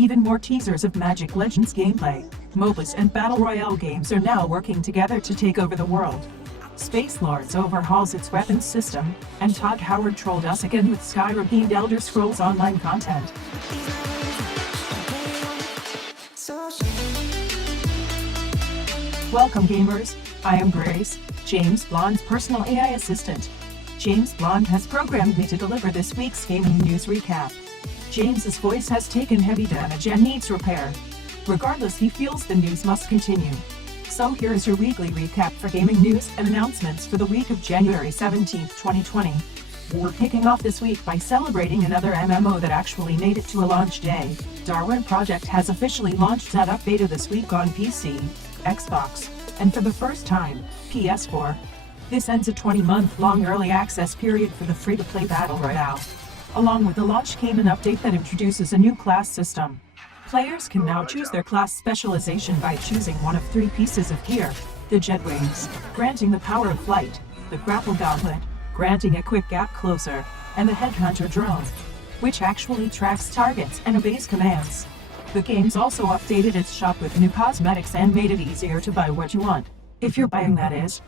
Even more teasers of Magic Legends gameplay. MOBAs and Battle Royale games are now working together to take over the world. Spacelords overhauls its weapons system, and Todd Howard trolled us again with Skyrim-themed Elder Scrolls Online content. Welcome gamers, I am Grace, James Blonde's personal AI assistant. James Blonde has programmed me to deliver this week's gaming news recap. James's voice has taken heavy damage and needs repair. Regardless, he feels the news must continue. So here's your weekly recap for gaming news and announcements for the week of January 17, 2020. We're kicking off this week by celebrating another MMO that actually made it to a launch day. Darwin Project has officially launched that beta this week on PC, Xbox, and for the first time, PS4. This ends a 20-month-long early access period for the free-to-play Battle Royale. Along with the launch came an update that introduces a new class system. Players can now choose their class specialization by choosing one of three pieces of gear: the jet wings, granting the power of flight, the grapple gauntlet, granting a quick gap closer, and the headhunter drone, which actually tracks targets and obeys commands. The game's also updated its shop with new cosmetics and made it easier to buy what you want, if you're buying, that is.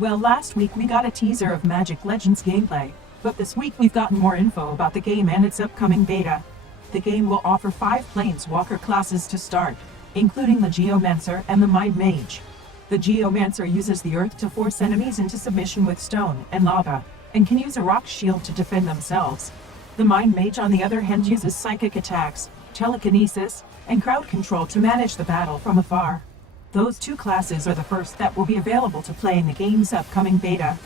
Well, last week we got a teaser of Magic Legends gameplay, but this week we've gotten more info about the game and its upcoming beta. The game will offer 5 Planeswalker classes to start, including the Geomancer and the Mind Mage. The Geomancer uses the earth to force enemies into submission with stone and lava, and can use a rock shield to defend themselves. The Mind Mage, on the other hand, uses psychic attacks, telekinesis, and crowd control to manage the battle from afar. Those 2 classes are the first that will be available to play in the game's upcoming beta.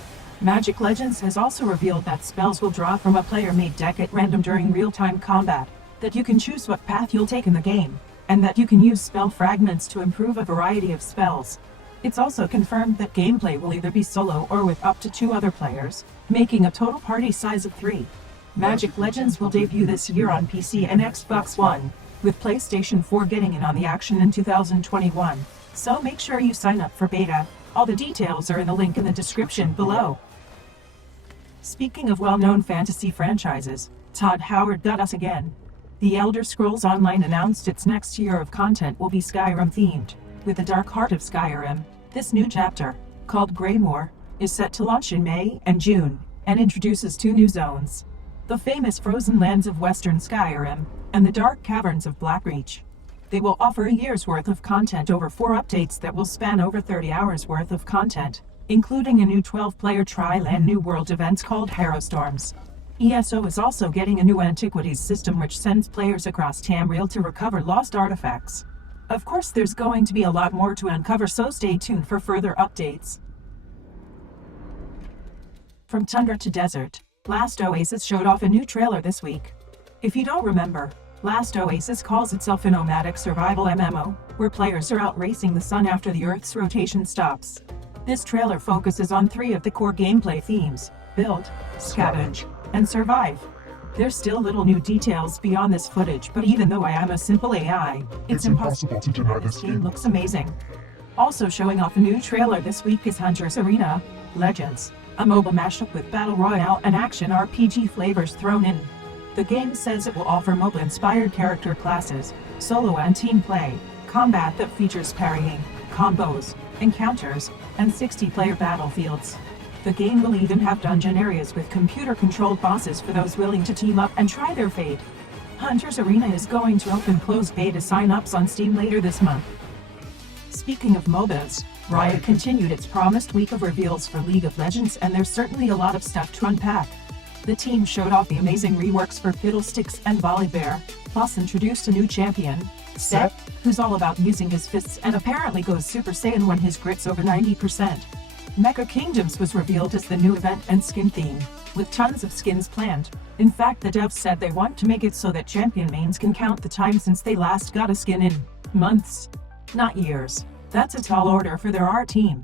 Magic Legends has also revealed that spells will draw from a player-made deck at random during real-time combat, that you can choose what path you'll take in the game, and that you can use spell fragments to improve a variety of spells. It's also confirmed that gameplay will either be solo or with up to 2 other players, making a total party size of 3. Magic Legends will debut this year on PC and Xbox One, with PlayStation 4 getting in on the action in 2021. So make sure you sign up for beta. All the details are in the link in the description below. Speaking of well-known fantasy franchises, Todd Howard got us again. The Elder Scrolls Online announced its next year of content will be Skyrim-themed. With the dark heart of Skyrim, this new chapter, called Greymoor, is set to launch in May and June, and introduces 2 new zones: the famous frozen lands of Western Skyrim, and the dark caverns of Blackreach. They will offer a year's worth of content over 4 updates that will span over 30 hours worth of content, including a new 12-player trial and new world events called Harrowstorms. ESO is also getting a new antiquities system which sends players across Tamriel to recover lost artifacts. Of course, there's going to be a lot more to uncover, so stay tuned for further updates. From tundra to desert, Last Oasis showed off a new trailer this week. If you don't remember, Last Oasis calls itself a nomadic survival MMO, where players are out racing the sun after the Earth's rotation stops. This trailer focuses on 3 of the core gameplay themes: build, scavenge, and survive. There's still little new details beyond this footage, but even though I am a simple AI, it's impossible to deny this game looks amazing. Also showing off a new trailer this week is Hunter's Arena Legends, a MOBA mashup with Battle Royale and action RPG flavors thrown in. The game says it will offer MOBA-inspired character classes, solo and team play, combat that features parrying, combos, encounters, and 60-player battlefields. The game will even have dungeon areas with computer-controlled bosses for those willing to team up and try their fate. Hunter's Arena is going to open closed beta sign-ups on Steam later this month. Speaking of MOBAs, Riot continued its promised week of reveals for League of Legends, and there's certainly a lot of stuff to unpack. The team showed off the amazing reworks for Fiddlesticks and Volibear, plus introduced a new champion, Set, who's all about using his fists and apparently goes Super Saiyan when his grit's over 90%. Mecha Kingdoms was revealed as the new event and skin theme, with tons of skins planned. In fact, the devs said they want to make it so that champion mains can count the time since they last got a skin in months, not years. That's a tall order for their R team.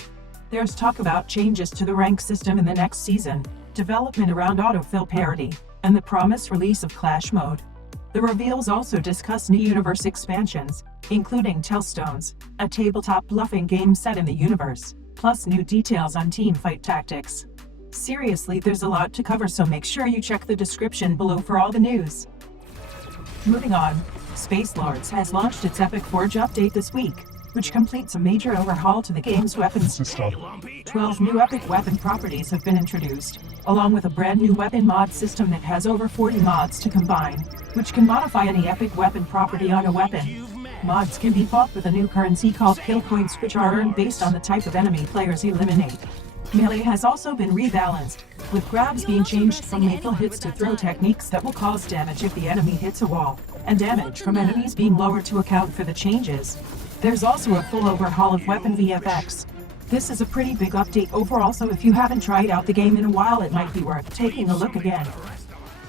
There's talk about changes to the rank system in the next season, development around autofill parity, and the promised release of Clash Mode. The reveals also discuss new universe expansions, including Tellstones, a tabletop bluffing game set in the universe, plus new details on teamfight tactics. Seriously, there's a lot to cover, so make sure you check the description below for all the news. Moving on, Spacelords has launched its Epic Forge update this week, which completes a major overhaul to the game's weapons system. 12 new epic weapon properties have been introduced, along with a brand new weapon mod system that has over 40 mods to combine, which can modify any epic weapon property on a weapon. Mods can be bought with a new currency called kill points, which are earned based on the type of enemy players eliminate. Melee has also been rebalanced, with grabs being changed from lethal hits to throw techniques that will cause damage if the enemy hits a wall, and damage from enemies being lowered to account for the changes. There's also a full overhaul of weapon VFX. This is a pretty big update overall, so if you haven't tried out the game in a while, it might be worth taking a look again.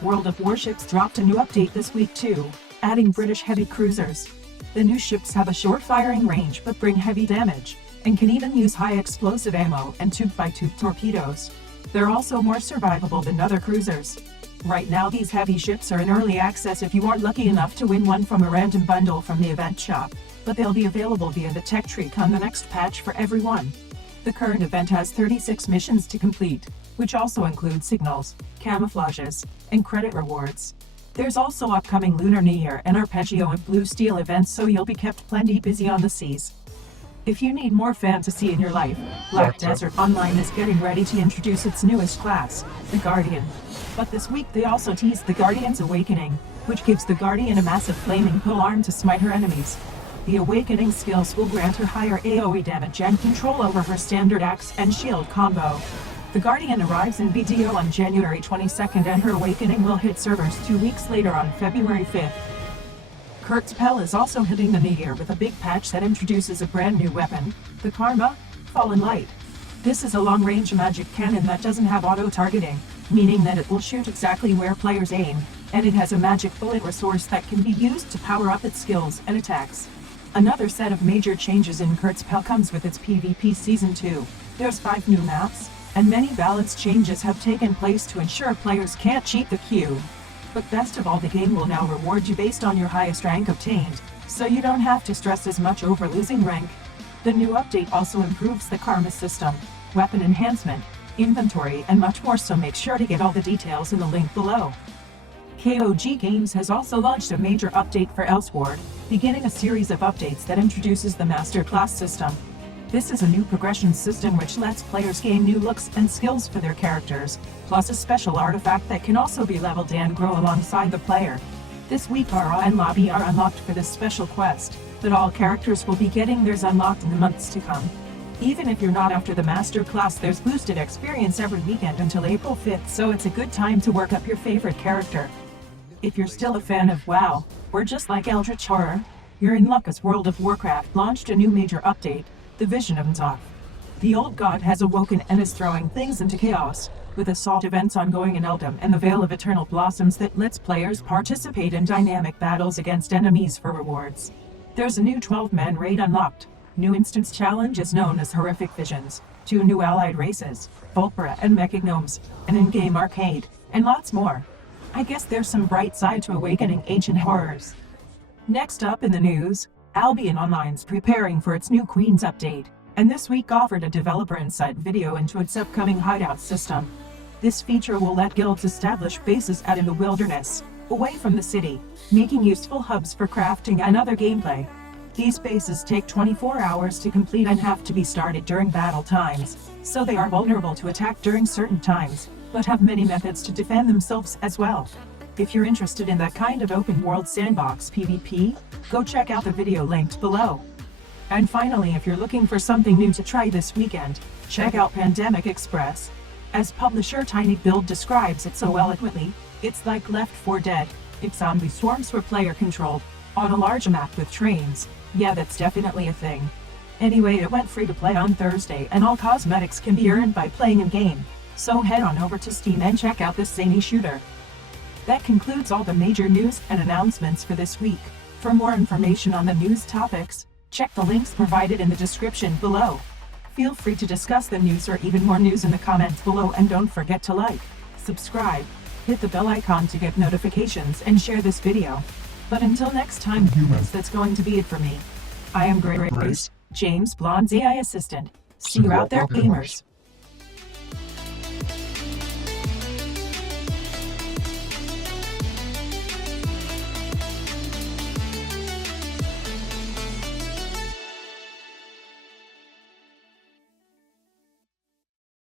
World of Warships dropped a new update this week too, adding British heavy cruisers. The new ships have a short firing range but bring heavy damage, and can even use high explosive ammo and tube-by-tube torpedoes. They're also more survivable than other cruisers. Right now these heavy ships are in early access if you aren't lucky enough to win one from a random bundle from the event shop, but they'll be available via the tech tree come the next patch for everyone. The current event has 36 missions to complete, which also include signals, camouflages, and credit rewards. There's also upcoming Lunar New Year and Arpeggio and Blue Steel events, so you'll be kept plenty busy on the seas. If you need more fantasy in your life, Black Desert Online is getting ready to introduce its newest class, the Guardian. But this week they also teased the Guardian's Awakening, which gives the Guardian a massive flaming polearm to smite her enemies. The Awakening skills will grant her higher AoE damage and control over her standard axe and shield combo. The Guardian arrives in BDO on January 22nd, and her Awakening will hit servers 2 weeks later on February 5th. KurtzPel is also hitting the new year with a big patch that introduces a brand new weapon, the Karma Fallen Light. This is a long-range magic cannon that doesn't have auto-targeting, meaning that it will shoot exactly where players aim, and it has a magic bullet resource that can be used to power up its skills and attacks. Another set of major changes in KurtzPel comes with its PvP Season 2. There's 5 new maps, and many balance changes have taken place to ensure players can't cheat the queue. But best of all, the game will now reward you based on your highest rank obtained, so you don't have to stress as much over losing rank. The new update also improves the karma system, weapon enhancement, inventory, and much more, so make sure to get all the details in the link below. KOG Games has also launched a major update for Elsword, beginning a series of updates that introduces the Master Class system. This is a new progression system which lets players gain new looks and skills for their characters, plus a special artifact that can also be leveled and grow alongside the player. This week Ara and Laby are unlocked for this special quest, but all characters will be getting theirs unlocked in the months to come. Even if you're not after the Master Class, there's boosted experience every weekend until April 5th, so it's a good time to work up your favorite character. If you're still a fan of WoW, or just like Eldritch Horror, you're in luck, as World of Warcraft launched a new major update, the Vision of Nzoth. The old god has awoken and is throwing things into chaos, with assault events ongoing in Eldom and the Veil of Eternal Blossoms that lets players participate in dynamic battles against enemies for rewards. There's a new 12-man raid unlocked. New instance challenge is known as Horrific Visions, 2 new allied races, Volpera and Mechagnomes, an in-game arcade, and lots more. I guess there's some bright side to Awakening Ancient Horrors. Next up in the news, Albion Online's preparing for its new Queens update, and this week offered a developer insight video into its upcoming Hideouts system. This feature will let guilds establish bases out in the wilderness, away from the city, making useful hubs for crafting and other gameplay. These bases take 24 hours to complete and have to be started during battle times, so they are vulnerable to attack during certain times, but have many methods to defend themselves as well. If you're interested in that kind of open-world sandbox PvP, go check out the video linked below. And finally, if you're looking for something new to try this weekend, check out Pandemic Express. As publisher Tiny Build describes it so eloquently, it's like Left 4 Dead, if zombie swarms were player-controlled, on a large map with trains. Yeah, that's definitely a thing. Anyway, it went free to play on Thursday, and all cosmetics can be earned by playing in-game, so head on over to Steam and check out this zany shooter. That concludes all the major news and announcements for this week. For more information on the news topics, check the links provided in the description below. Feel free to discuss the news or even more news in the comments below, and don't forget to like, subscribe, hit the bell icon to get notifications, and share this video. But until next time, humans, that's going to be it for me. I am Grace, James Blonde's AI assistant. See you out there, gamers.